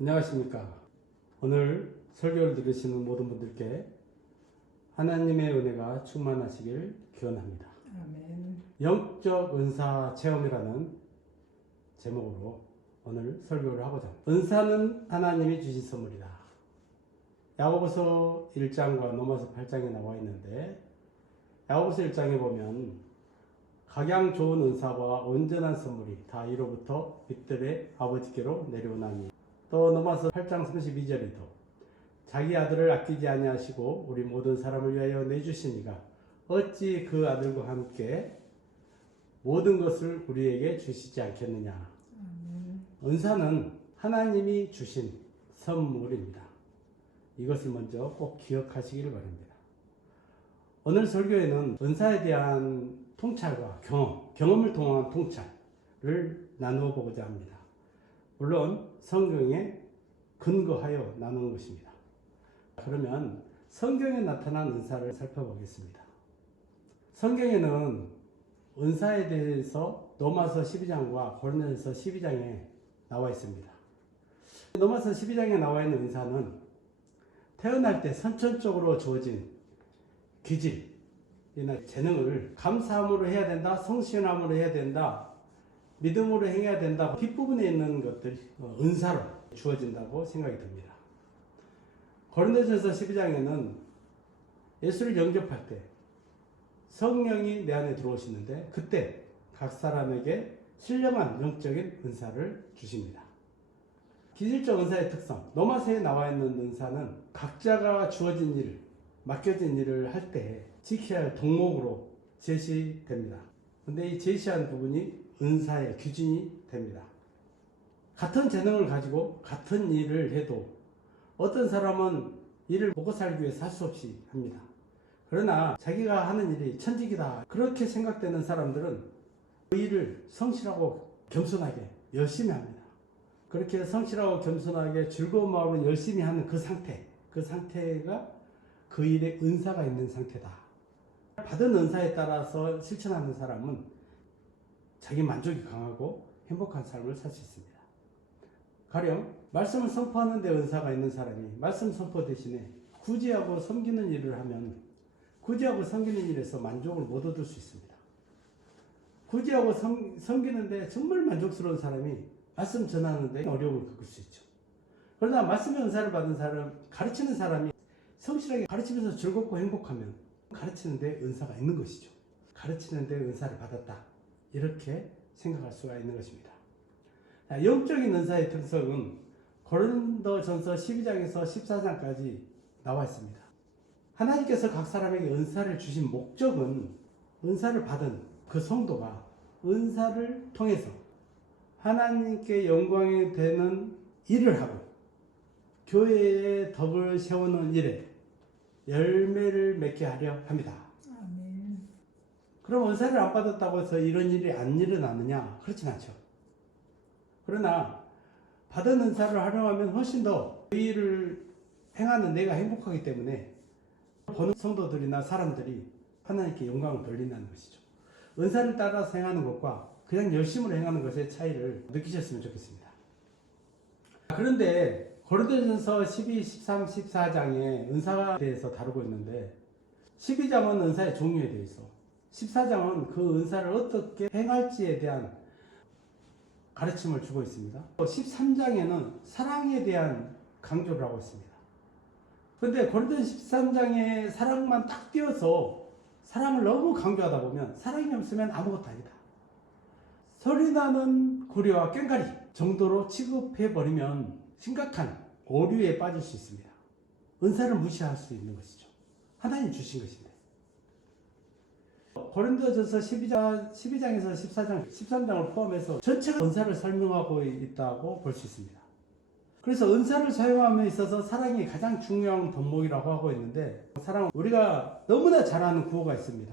안녕하십니까. 오늘 설교를 들으시는 모든 분들께 하나님의 은혜가 충만하시길 기원합니다. 아멘. 영적 은사 체험이라는 제목으로 오늘 설교를 하고자 합니다. 은사는 하나님이 주신 선물이다. 야고보서 1장과 로마서 8장에 나와 있는데, 야고보서 1장에 보면 각양 좋은 은사와 온전한 선물이 다 이로부터 빛들의 아버지께로 내려오나니, 또 로마서 8장 32절에도 자기 아들을 아끼지 아니하시고 우리 모든 사람을 위하여 내주시니가 어찌 그 아들과 함께 모든 것을 우리에게 주시지 않겠느냐. 은사는 하나님이 주신 선물입니다. 이것을 먼저 꼭 기억하시기를 바랍니다. 오늘 설교에는 은사에 대한 통찰과 경험을 통한 통찰을 나누어 보고자 합니다. 물론 성경에 근거하여 나누는 것입니다. 그러면 성경에 나타난 은사를 살펴보겠습니다. 성경에는 은사에 대해서 로마서 12장과 고린도전서 12장에 나와 있습니다. 로마서 12장에 나와 있는 은사는 태어날 때 선천적으로 주어진 기질이나 재능을 감사함으로 해야 된다, 성실함으로 해야 된다, 믿음으로 행해야 된다. 뒷부분에 있는 것들이 은사로 주어진다고 생각이 듭니다. 고린도전서 12장에는 예수를 영접할 때 성령이 내 안에 들어오시는데, 그때 각 사람에게 신령한 영적인 은사를 주십니다. 기질적 은사의 특성, 로마서에 나와 있는 은사는 각자가 주어진 일, 맡겨진 일을 할 때 지켜야 할 덕목으로 제시됩니다. 근데 이 제시한 부분이 은사의 기준이 됩니다. 같은 재능을 가지고 같은 일을 해도 어떤 사람은 일을 먹고 살기 위해서 할 수 없이 합니다. 그러나 자기가 하는 일이 천직이다 그렇게 생각되는 사람들은 그 일을 성실하고 겸손하게 열심히 합니다. 그렇게 성실하고 겸손하게 즐거운 마음으로 열심히 하는 그 상태가 그 일에 은사가 있는 상태다. 받은 은사에 따라서 실천하는 사람은 자기 만족이 강하고 행복한 삶을 살 수 있습니다. 가령 말씀을 선포하는 데 은사가 있는 사람이 말씀 선포 대신에 구제하고 섬기는 일을 하면 구제하고 섬기는 일에서 만족을 못 얻을 수 있습니다. 구제하고 섬기는데 정말 만족스러운 사람이 말씀 전하는데 어려움을 겪을 수 있죠. 그러나 말씀의 은사를 받은 사람, 가르치는 사람이 성실하게 가르치면서 즐겁고 행복하면 가르치는 데 은사가 있는 것이죠. 가르치는 데 은사를 받았다, 이렇게 생각할 수가 있는 것입니다. 영적인 은사의 특성은 고린도전서 12장에서 14장까지 나와 있습니다. 하나님께서 각 사람에게 은사를 주신 목적은 은사를 받은 그 성도가 은사를 통해서 하나님께 영광이 되는 일을 하고 교회의 덕을 세우는 일에 열매를 맺게 하려 합니다. 아멘. 그럼 은사를 안 받았다고 해서 이런 일이 안 일어나느냐? 그렇진 않죠. 그러나 받은 은사를 활용하면 훨씬 더 그 일을 행하는 내가 행복하기 때문에 보는 성도들이나 사람들이 하나님께 영광을 돌린다는 것이죠. 은사를 따라서 행하는 것과 그냥 열심으로 행하는 것의 차이를 느끼셨으면 좋겠습니다. 그런데 고린도전서 12, 13, 14장에 은사에 대해서 다루고 있는데, 12장은 은사의 종류에 대해서, 14장은 그 은사를 어떻게 행할지에 대한 가르침을 주고 있습니다. 13장에는 사랑에 대한 강조를 하고 있습니다. 그런데 고린도전 13장에 사랑만 딱 띄어서 사랑을 너무 강조하다 보면 사랑이 없으면 아무것도 아니다, 소리나는 구려와 꽹과리 정도로 취급해버리면 심각한 오류에 빠질 수 있습니다. 은사를 무시할 수 있는 것이죠. 하나님 주신 것인데. 고린도전서 12장에서 14장, 13장을 포함해서 전체가 은사를 설명하고 있다고 볼 수 있습니다. 그래서 은사를 사용함에 있어서 사랑이 가장 중요한 덕목이라고 하고 있는데, 사랑은 우리가 너무나 잘 아는 구호가 있습니다.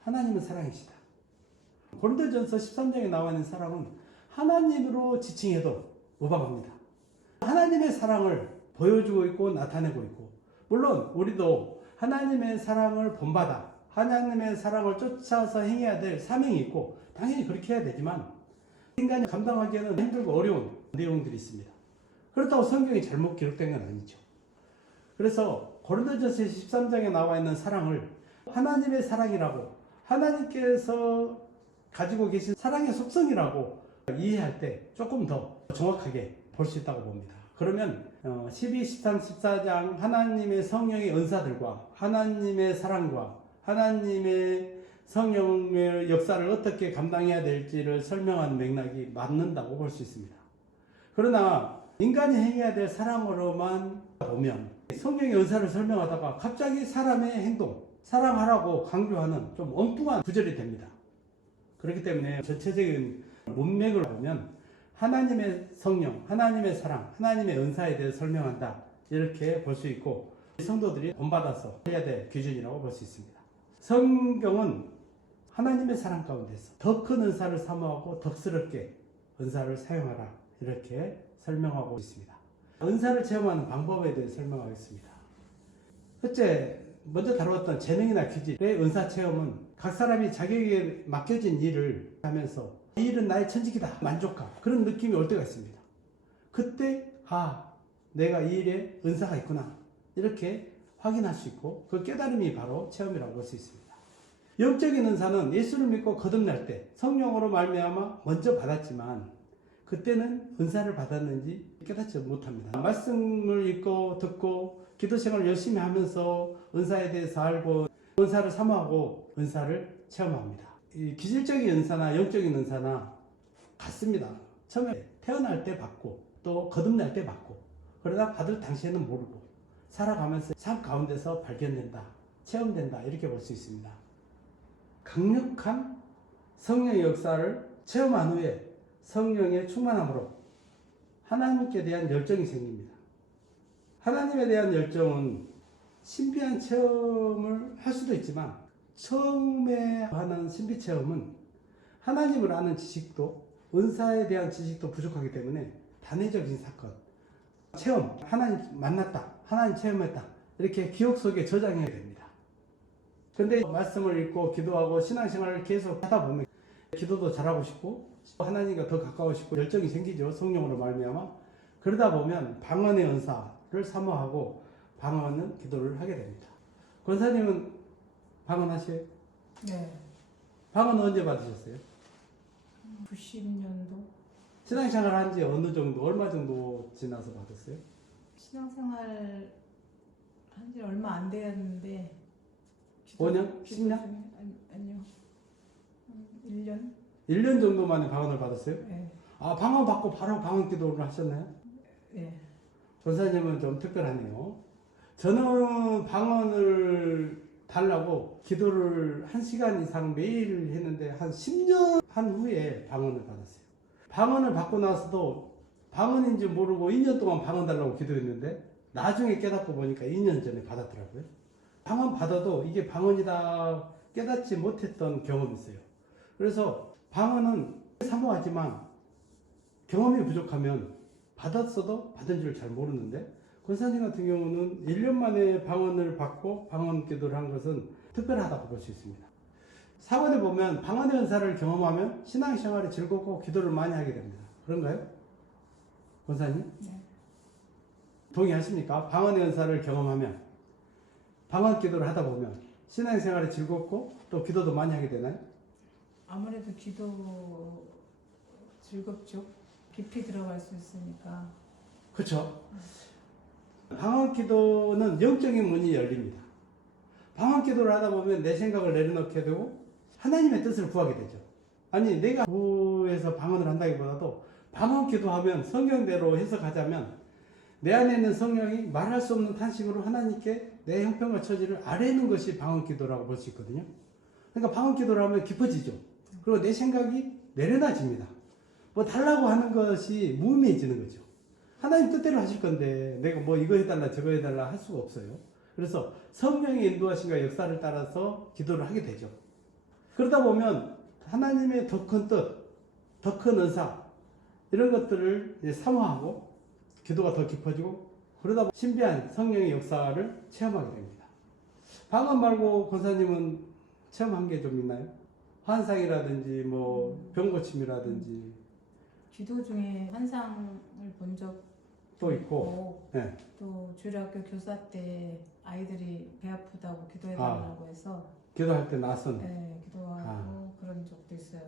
하나님은 사랑이시다. 고린도전서 13장에 나와 있는 사랑은 하나님으로 지칭해도 무방합니다. 하나님의 사랑을 보여주고 있고 나타내고 있고, 물론 우리도 하나님의 사랑을 본받아 하나님의 사랑을 쫓아서 행해야 될 사명이 있고 당연히 그렇게 해야 되지만 인간이 감당하기에는 힘들고 어려운 내용들이 있습니다. 그렇다고 성경이 잘못 기록된 건 아니죠. 그래서 고린도전서 13장에 나와 있는 사랑을 하나님의 사랑이라고, 하나님께서 가지고 계신 사랑의 속성이라고 이해할 때 조금 더 정확하게 볼 수 있다고 봅니다. 그러면 12, 13, 14장 하나님의 성령의 은사들과 하나님의 사랑과 하나님의 성령의 역사를 어떻게 감당해야 될지를 설명한 맥락이 맞는다고 볼 수 있습니다. 그러나 인간이 행해야 될 사랑으로만 보면 성령의 은사를 설명하다가 갑자기 사람의 행동, 사랑하라고 강조하는 좀 엉뚱한 구절이 됩니다. 그렇기 때문에 전체적인 문맥을 보면 하나님의 성령, 하나님의 사랑, 하나님의 은사에 대해 설명한다, 이렇게 볼 수 있고 성도들이 본받아서 해야 될 기준이라고 볼 수 있습니다. 성경은 하나님의 사랑 가운데서 더 큰 은사를 사모하고 덕스럽게 은사를 사용하라, 이렇게 설명하고 있습니다. 은사를 체험하는 방법에 대해 설명하겠습니다. 첫째, 먼저 다루었던 재능이나 기질의 은사 체험은 각 사람이 자기에게 맡겨진 일을 하면서 이 일은 나의 천직이다, 만족감, 그런 느낌이 올 때가 있습니다. 그때 내가 이 일에 은사가 있구나, 이렇게 확인할 수 있고 그 깨달음이 바로 체험이라고 볼 수 있습니다. 영적인 은사는 예수를 믿고 거듭날 때 성령으로 말미암아 먼저 받았지만 그때는 은사를 받았는지 깨닫지 못합니다. 말씀을 읽고 듣고 기도 생활을 열심히 하면서 은사에 대해서 알고 은사를 사모하고 은사를 체험합니다. 이 기질적인 은사나 영적인 은사나 같습니다. 처음에 태어날 때 받고 또 거듭날 때 받고, 그러다 받을 당시에는 모르고 살아가면서 삶 가운데서 발견된다, 체험된다, 이렇게 볼 수 있습니다. 강력한 성령의 역사를 체험한 후에 성령의 충만함으로 하나님께 대한 열정이 생깁니다. 하나님에 대한 열정은 신비한 체험을 할 수도 있지만 처음에 하는 신비 체험은 하나님을 아는 지식도, 은사에 대한 지식도 부족하기 때문에 단회적인 사건, 체험, 하나님 만났다, 하나님 체험했다, 이렇게 기억 속에 저장해야 됩니다. 근데 말씀을 읽고 기도하고 신앙생활을 계속 하다 보면 기도도 잘하고 싶고 하나님과 더 가까워지고 열정이 생기죠. 성령으로 말미암아. 그러다 보면 방언의 은사를 사모하고 방언은 기도를 하게 됩니다. 권사님은 방언하세요? 네. 방언 언제 받으셨어요? 90년도 신앙생활 한 지 어느 정도, 얼마 정도 지나서 받았어요? 신앙생활 한 지 얼마 안 되었는데 5년? 10년? 아니요. 1년? 1년 정도 만에 방언을 받았어요? 네. 방언 받고 바로 방언 기도를 하셨나요? 네. 권사님은 좀 특별하네요. 저는 방언을 달라고 기도를 1시간 이상 매일 했는데 한 10년 한 후에 방언을 받았어요. 방언을 받고 나서도 방언인지 모르고 2년 동안 방언 달라고 기도했는데 나중에 깨닫고 보니까 2년 전에 받았더라고요. 방언 받아도 이게 방언이다 깨닫지 못했던 경험이 있어요. 그래서 방언은 사모하지만 경험이 부족하면 받았어도 받은 줄 잘 모르는데, 권사님 같은 경우는 1년 만에 방언을 받고 방언 기도를 한 것은 특별하다고 볼 수 있습니다. 사관에 보면 방언의 은사를 경험하면 신앙생활이 즐겁고 기도를 많이 하게 됩니다. 그런가요? 권사님? 네. 동의하십니까? 방언의 은사를 경험하면, 방언 기도를 하다 보면 신앙생활이 즐겁고 또 기도도 많이 하게 되나요? 아무래도 기도 즐겁죠. 깊이 들어갈 수 있으니까. 그렇죠. 방언 기도는 영적인 문이 열립니다. 방언 기도를 하다 보면 내 생각을 내려놓게 되고 하나님의 뜻을 구하게 되죠. 아니 내가 구해서 방언을 한다기보다도 방언 기도하면 성경대로 해석하자면 내 안에 있는 성령이 말할 수 없는 탄식으로 하나님께 내 형편과 처지를 아뢰는 것이 방언 기도라고 볼 수 있거든요. 그러니까 방언 기도를 하면 깊어지죠. 그리고 내 생각이 내려놔집니다. 뭐 달라고 하는 것이 무의미해지는 거죠. 하나님 뜻대로 하실 건데 내가 뭐 이거 해달라 저거 해달라 할 수가 없어요. 그래서 성령의 인도하심과 역사를 따라서 기도를 하게 되죠. 그러다 보면 하나님의 더 큰 뜻, 더 큰 은사 이런 것들을 이제 사모하고 기도가 더 깊어지고 그러다 보면 신비한 성령의 역사를 체험하게 됩니다. 방언 말고 권사님은 체험한 게 좀 있나요? 환상이라든지 뭐 병고침이라든지. 기도 중에 환상을 본 적 또 있고, 예. 또 주일학교 교사 때 아이들이 배 아프다고 기도해달라고 해서 기도할 때 낯선. 네, 기도하고 그런 적도 있어요.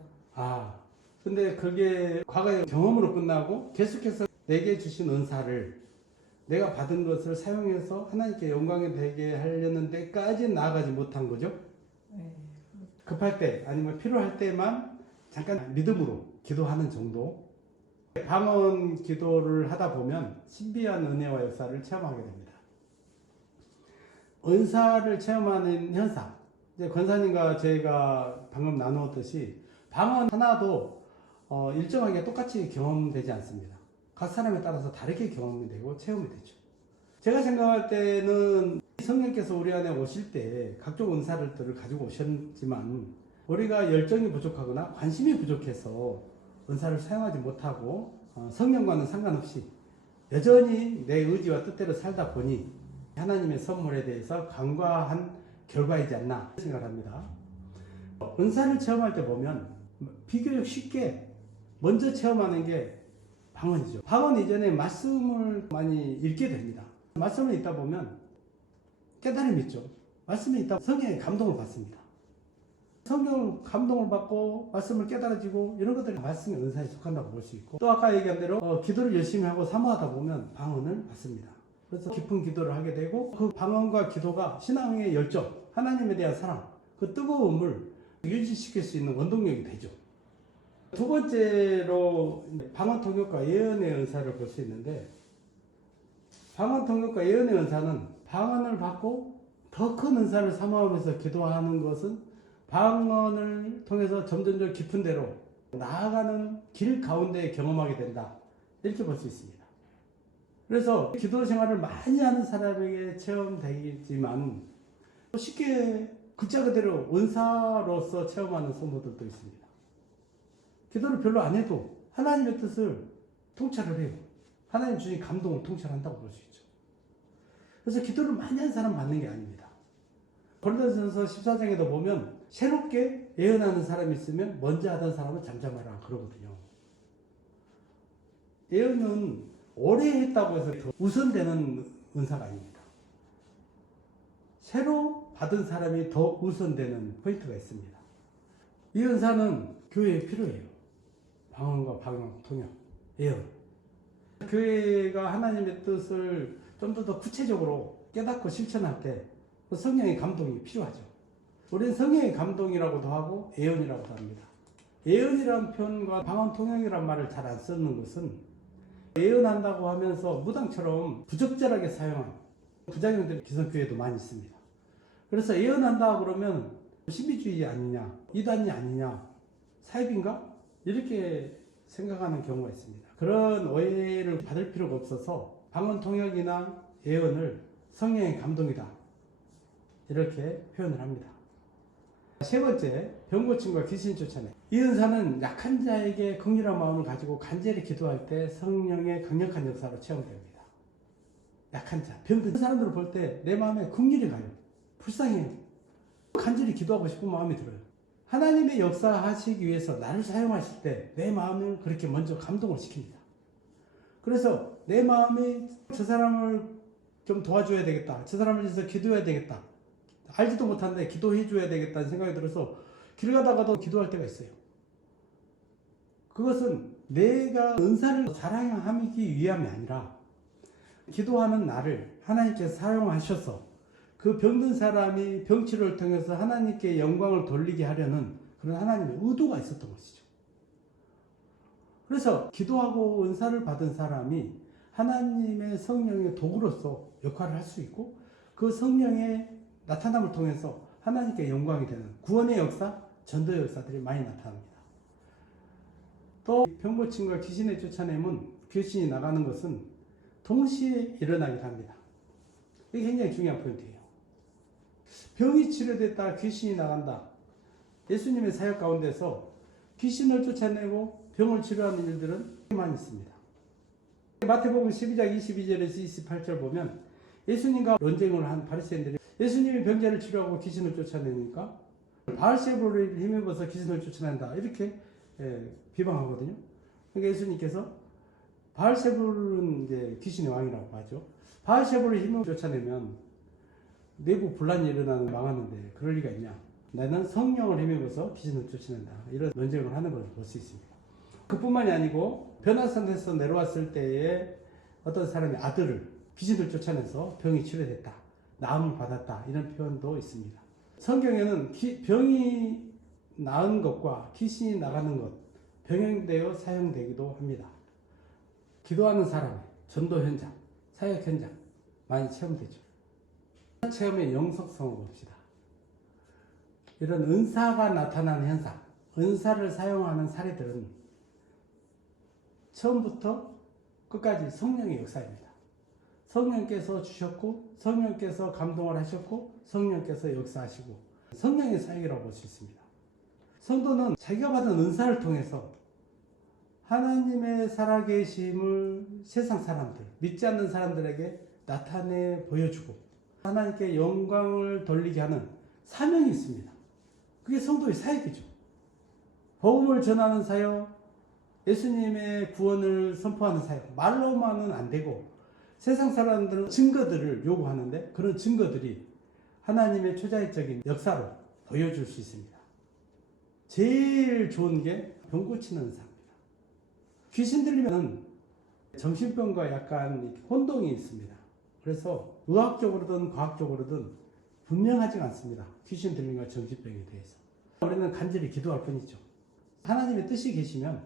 근데 그게 과거의 경험으로 끝나고 계속해서 내게 주신 은사를 내가 받은 것을 사용해서 하나님께 영광이 되게 하려는 데까지 나아가지 못한 거죠. 네. 급할 때 아니면 필요할 때만 잠깐 믿음으로 기도하는 정도. 방언 기도를 하다 보면 신비한 은혜와 역사를 체험하게 됩니다. 은사를 체험하는 현상. 이제 권사님과 저희가 방금 나누었듯이 방언 하나도 일정하게 똑같이 경험되지 않습니다. 각 사람에 따라서 다르게 경험이 되고 체험이 되죠. 제가 생각할 때는 성령께서 우리 안에 오실 때 각종 은사들을 가지고 오셨지만 우리가 열정이 부족하거나 관심이 부족해서 은사를 사용하지 못하고 성령과는 상관없이 여전히 내 의지와 뜻대로 살다 보니 하나님의 선물에 대해서 간과한 결과이지 않나 생각합니다. 은사를 체험할 때 보면 비교적 쉽게 먼저 체험하는 게 방언이죠. 방언 이전에 말씀을 많이 읽게 됩니다. 말씀을 읽다 보면 깨달음이 있죠. 말씀을 읽다 보면 성령의 감동을 받습니다. 성령 감동을 받고 말씀을 깨달아지고 이런 것들이 말씀의 은사에 속한다고 볼 수 있고, 또 아까 얘기한 대로 기도를 열심히 하고 사모하다 보면 방언을 받습니다. 그래서 깊은 기도를 하게 되고 그 방언과 기도가 신앙의 열정, 하나님에 대한 사랑, 그 뜨거움을 유지시킬 수 있는 원동력이 되죠. 두 번째로 방언 통역과 예언의 은사를 볼 수 있는데, 방언 통역과 예언의 은사는 방언을 받고 더 큰 은사를 사모하면서 기도하는 것은 방언을 통해서 점점점 깊은 데로 나아가는 길 가운데 경험하게 된다, 이렇게 볼 수 있습니다. 그래서 기도 생활을 많이 하는 사람에게 체험되지만 쉽게 글자 그대로 은사로서 체험하는 성도들도 있습니다. 기도를 별로 안 해도 하나님의 뜻을 통찰을 해요. 하나님 주신 감동을 통찰한다고 볼 수 있죠. 그래서 기도를 많이 하는 사람 받는 게 아닙니다. 고린도전서 14장에도 보면 새롭게 예언하는 사람이 있으면 먼저 하던 사람은 잠잠하라 그러거든요. 예언은 오래 했다고 해서 더 우선되는 은사가 아닙니다. 새로 받은 사람이 더 우선되는 포인트가 있습니다. 이 은사는 교회에 필요해요. 방언과 방언 통역, 예언. 교회가 하나님의 뜻을 좀 더 구체적으로 깨닫고 실천할 때 성령의 감동이 필요하죠. 우리는 성령의 감동이라고도 하고 예언이라고도 합니다. 예언이라는 표현과 방언 통역이라는 말을 잘 안 쓰는 것은 예언한다고 하면서 무당처럼 부적절하게 사용한 부작용들이 기성교회에도 많이 있습니다. 그래서 예언한다 그러면 신비주의 아니냐, 이단이 아니냐, 사입인가? 이렇게 생각하는 경우가 있습니다. 그런 오해를 받을 필요가 없어서 방언 통역이나 예언을 성령의 감동이다, 이렇게 표현을 합니다. 세 번째, 병고침과 귀신 쫓아내. 이 은사는 약한 자에게 긍휼한 마음을 가지고 간절히 기도할 때 성령의 강력한 역사로 체험됩니다. 약한 자, 병든 사람들을 볼 때 내 마음에 긍휼이 가요. 불쌍해요. 간절히 기도하고 싶은 마음이 들어요. 하나님의 역사하시기 위해서 나를 사용하실 때 내 마음을 그렇게 먼저 감동을 시킵니다. 그래서 내 마음이 저 사람을 좀 도와줘야 되겠다, 저 사람을 위해서 기도해야 되겠다, 알지도 못하는데 기도해 줘야 되겠다는 생각이 들어서 길 가다가도 기도할 때가 있어요. 그것은 내가 은사를 자랑하기 위함이 아니라 기도하는 나를 하나님께서 사용하셔서 그 병든 사람이 병치료를 통해서 하나님께 영광을 돌리게 하려는 그런 하나님의 의도가 있었던 것이죠. 그래서 기도하고 은사를 받은 사람이 하나님의 성령의 도구로서 역할을 할 수 있고, 그 성령의 나타남을 통해서 하나님께 영광이 되는 구원의 역사, 전도의 역사들이 많이 나타납니다. 또 병고침과 귀신의 쫓아냄은 귀신이 나가는 것은 동시에 일어나기도 합니다. 이게 굉장히 중요한 포인트예요. 병이 치료됐다, 귀신이 나간다. 예수님의 사역 가운데서 귀신을 쫓아내고 병을 치료하는 일들은 많이 있습니다. 마태복음 12장 22절에서 28절 보면 예수님과 논쟁을 한 바리새인들이 예수님이 병자를 치료하고 귀신을 쫓아내니까 바알세불을 힘입어서 귀신을 쫓아낸다, 이렇게 비방하거든요. 그러니까 예수님께서 바알세불은 이제 귀신의 왕이라고 하죠. 바알세불의 힘을 쫓아내면 내부 분란이 일어나는 망하는데 그럴 리가 있냐? 나는 성령을 힘입어서 귀신을 쫓아낸다. 이런 논쟁을 하는 것을 볼 수 있습니다. 그뿐만이 아니고 변화산에서 내려왔을 때에 어떤 사람이 아들을 귀신을 쫓아내서 병이 치료됐다. 나음을 받았다. 이런 표현도 있습니다. 성경에는 병이 나은 것과 귀신이 나가는 것 병행되어 사용되기도 합니다. 기도하는 사람의 전도 현장, 사역 현장 많이 체험되죠. 체험의 영속성을 봅시다. 이런 은사가 나타나는 현상, 은사를 사용하는 사례들은 처음부터 끝까지 성령의 역사입니다. 성령께서 주셨고 성령께서 감동을 하셨고 성령께서 역사하시고 성령의 사역이라고 볼 수 있습니다. 성도는 자기가 받은 은사를 통해서 하나님의 살아계심을 세상 사람들, 믿지 않는 사람들에게 나타내 보여주고 하나님께 영광을 돌리게 하는 사명이 있습니다. 그게 성도의 사역이죠. 복음을 전하는 사역, 예수님의 구원을 선포하는 사역, 말로만은 안 되고 세상 사람들은 증거들을 요구하는데 그런 증거들이 하나님의 초자연적인 역사로 보여줄 수 있습니다. 제일 좋은 게 병 고치는 은사입니다. 귀신 들리면 정신병과 약간 혼동이 있습니다. 그래서 의학적으로든 과학적으로든 분명하지가 않습니다. 귀신 들림과 정신병에 대해서. 우리는 간절히 기도할 뿐이죠. 하나님의 뜻이 계시면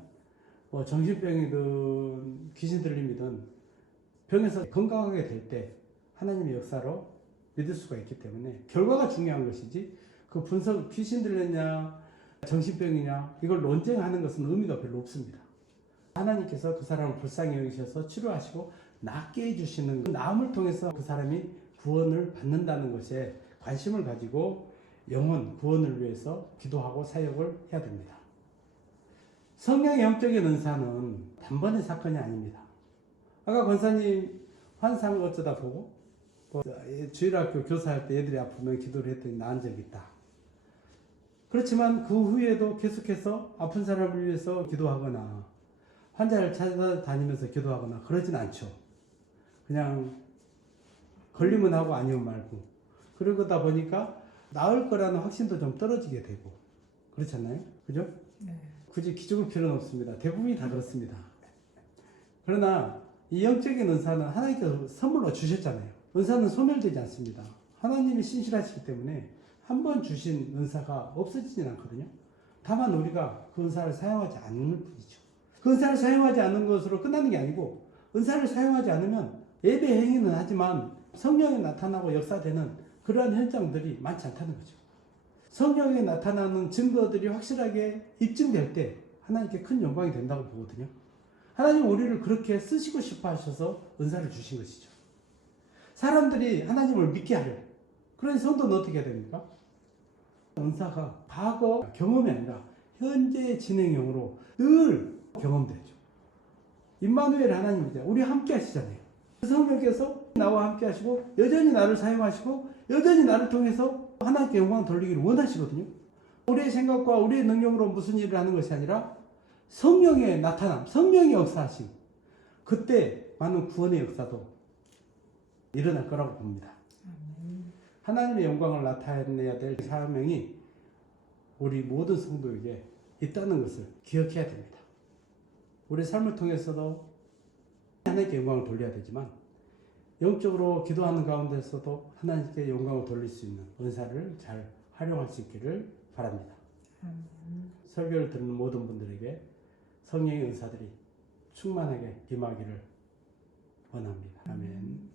뭐 정신병이든 귀신 들림이든 병에서 건강하게 될 때 하나님의 역사로 믿을 수가 있기 때문에 결과가 중요한 것이지 그 분석 귀신 들렸냐 정신병이냐 이걸 논쟁하는 것은 의미가 별로 없습니다. 하나님께서 그 사람을 불쌍히 여기셔서 치료하시고 낫게 해주시는 그 나음을 통해서 그 사람이 구원을 받는다는 것에 관심을 가지고 영혼 구원을 위해서 기도하고 사역을 해야 됩니다. 성령의 영적인 은사는 단번의 사건이 아닙니다. 아까 권사님 환상 어쩌다 보고 주일학교 교사할 때 애들이 아프면 기도를 했더니 나은 적이 있다. 그렇지만 그 후에도 계속해서 아픈 사람을 위해서 기도하거나 환자를 찾아다니면서 기도하거나 그러진 않죠. 그냥 걸리면 하고 아니면 말고 그러다 보니까 나을 거라는 확신도 좀 떨어지게 되고 그렇잖아요. 그죠? 네. 굳이 기죽을 필요는 없습니다. 대부분이 다 그렇습니다. 그러나 이 영적인 은사는 하나님께서 선물로 주셨잖아요. 은사는 소멸되지 않습니다. 하나님이 신실하시기 때문에 한 번 주신 은사가 없어지진 않거든요. 다만 우리가 그 은사를 사용하지 않는 뿐이죠. 그 은사를 사용하지 않는 것으로 끝나는 게 아니고 은사를 사용하지 않으면 예배 행위는 하지만 성령이 나타나고 역사되는 그러한 현장들이 많지 않다는 거죠. 성령이 나타나는 증거들이 확실하게 입증될 때 하나님께 큰 영광이 된다고 보거든요. 하나님 우리를 그렇게 쓰시고 싶어 하셔서 은사를 주신 것이죠. 사람들이 하나님을 믿게 하려. 그러니 성도는 어떻게 해야 됩니까? 은사가 과거 경험이 아니라 현재 진행형으로 늘 경험되죠. 임마누엘 하나님이죠. 우리 함께 하시잖아요. 성령께서 나와 함께 하시고 여전히 나를 사용하시고 여전히 나를 통해서 하나님께 영광을 돌리기를 원하시거든요. 우리의 생각과 우리의 능력으로 무슨 일을 하는 것이 아니라 성령의 나타남, 성령의 역사하심. 그때 많은 구원의 역사도 일어날 거라고 봅니다. 하나님의 영광을 나타내야 될 사명이 우리 모든 성도에게 있다는 것을 기억해야 됩니다. 우리 삶을 통해서도 하나님께 영광을 돌려야 되지만 영적으로 기도하는 가운데서도 하나님께 영광을 돌릴 수 있는 은사를 잘 활용할 수 있기를 바랍니다. 설교를 듣는 모든 분들에게 성령의 은사들이 충만하게 임하기를 원합니다. 아멘.